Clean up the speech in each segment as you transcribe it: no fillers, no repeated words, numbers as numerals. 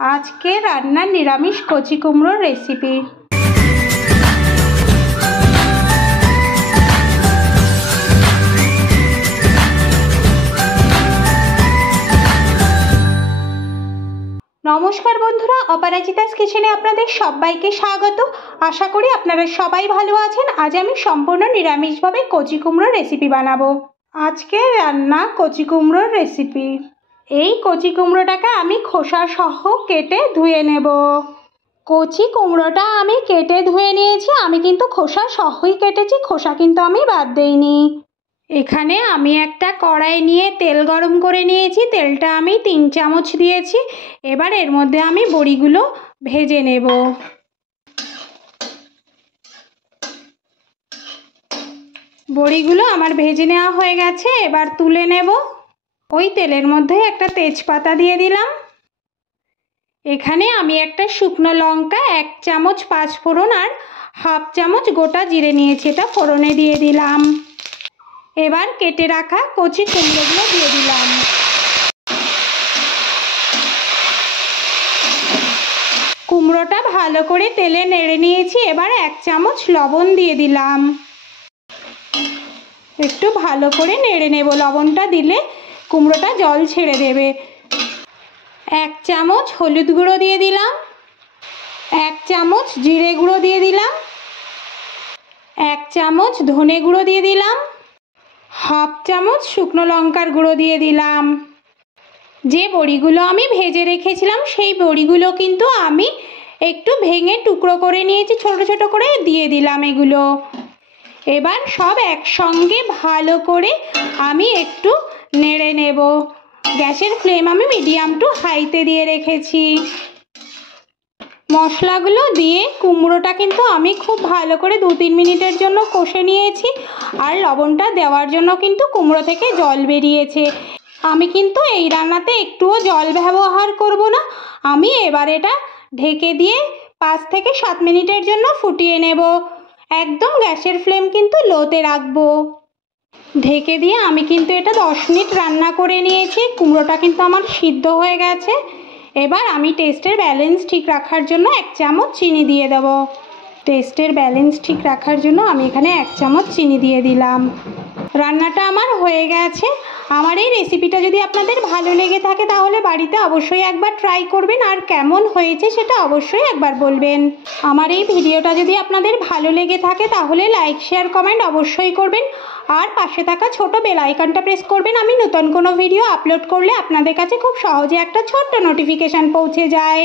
আজকে রান্নার নিরামিষ কচি কুমড়োর রেসিপি। নমস্কার বন্ধুরা, অপরাজিতাস কিচেনে আপনাদের সবাইকে স্বাগত। আশা করি আপনারা সবাই ভালো আছেন। আজ আমি সম্পূর্ণ নিরামিষভাবে কচি কুমড়োর রেসিপি বানাবো। আজকে রান্না কচি কুমড়োর রেসিপি। এই কচি কুমড়োটাকে আমি খোসা সহ কেটে ধুয়ে নেব। কচি কুমড়োটা আমি কেটে ধুয়ে নিয়েছি। আমি কিন্তু খোসা সহই কেটেছি, খোসা কিন্তু আমি বাদ দেইনি। এখানে আমি একটা কড়াই নিয়ে তেল গরম করে নিয়েছি। তেলটা আমি 3 চামচ দিয়েছি। এবার এর মধ্যে আমি বড়িগুলো ভেজে নেব। বড়িগুলো আমার ভেজে নেওয়া হয়ে গেছে, এবার তুলে নেব। ওই তেলের মধ্যে একটা তেজপাতা দিয়ে দিলাম। এখানে আমি একটা শুকনো লঙ্কা, 1 চামচ 5 ফোড়ন আর 1/2 চামচ গোটা জিরে নিয়েছি, এটা ফোড়নে দিয়ে দিলাম। এবার কেটে রাখা কচি কুমড়োগুলো দিয়ে দিলাম। কুমড়োটা ভালো করে তেলে নেড়ে নিয়েছি। এবার 1 চামচ লবণ দিয়ে দিলাম। একটু ভালো করে নেড়ে নেব। লবণটা দিলে কুমড়োটা জল ছেড়ে দেবে। 1 চামচ হলুদ গুঁড়ো দিয়ে দিলাম। 1 চামচ জিরে গুঁড়ো দিয়ে দিলাম। 1 চামচ ধনে গুঁড়ো দিয়ে দিলাম। 1/2 চামচ শুকনো লঙ্কার গুঁড়ো দিয়ে দিলাম। যে বড়িগুলো আমি ভেজে রেখেছিলাম সেই বড়িগুলো কিন্তু আমি একটু ভেঙে টুকরো করে নিয়েছি, ছোট ছোট করে দিয়ে দিলাম এগুলো। এবার সব একসঙ্গে ভালো করে আমি একটু নেড়ে নেব। গ্যাসের ফ্লেম আমি মিডিয়াম টু হাইতে দিয়ে রেখেছি। মশলাগুলো দিয়ে কুমড়োটা কিন্তু আমি খুব ভালো করে 2-3 মিনিটের জন্য কষে নিয়েছি। আর লবণটা দেওয়ার জন্য কিন্তু কুমড়ো থেকে জল বেরিয়েছে। আমি কিন্তু এই রান্নাতে একটুও জল ব্যবহার করব না। আমি এবার এটা ঢেকে দিয়ে 5 থেকে 7 মিনিটের জন্য ফুটিয়ে নেব। একদম গ্যাসের ফ্লেম কিন্তু লোতে রাখবো। ঢেকে দিয়ে আমি কিন্তু এটা 10 মিনিট রান্না করে নিয়েছি। কুমড়োটা কিন্তু আমার সিদ্ধ হয়ে গেছে। এবার আমি টেস্টের ব্যালেন্স ঠিক রাখার জন্য 1 চামচ চিনি দিয়ে দেব। টেস্টের ব্যালেন্স ঠিক রাখার জন্য আমি এখানে 1 চামচ চিনি দিয়ে দিলাম। রান্নাটা আমার হয়ে গেছে। আমার এই রেসিপিটা যদি আপনাদের ভালো লেগে থাকে তাহলে বাড়িতে অবশ্যই একবার ট্রাই করবেন, আর কেমন হয়েছে সেটা অবশ্যই একবার বলবেন। আমার এই ভিডিওটা যদি আপনাদের ভালো লেগে থাকে তাহলে লাইক, শেয়ার, কমেন্ট অবশ্যই করবেন। আর পাশে থাকা ছোট বেল আইকনটা প্রেস করবেন। আমি নতুন কোনো ভিডিও আপলোড করলে আপনাদের কাছে খুব সহজে একটা ছোট্ট নোটিফিকেশান পৌঁছে যায়।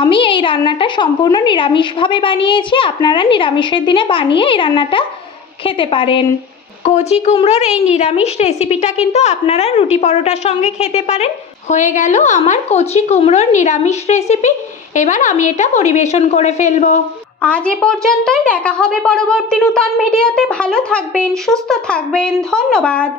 আমি এই রান্নাটা সম্পূর্ণ নিরামিষভাবে বানিয়েছি। আপনারা নিরামিষের দিনে বানিয়ে এই রান্নাটা খেতে পারেন। কচি কুমড়োর এই নিরামিষ রেসিপিটা কিন্তু আপনারা রুটি পরোটার সঙ্গে খেতে পারেন। হয়ে গেল আমার কচি কুমড়োর নিরামিষ রেসিপি। এবার আমি এটা পরিবেশন করে ফেলবো। আজ এ পর্যন্তই। দেখা হবে পরবর্তী নতুন ভিডিওতে। ভালো থাকবেন, সুস্থ থাকবেন। ধন্যবাদ।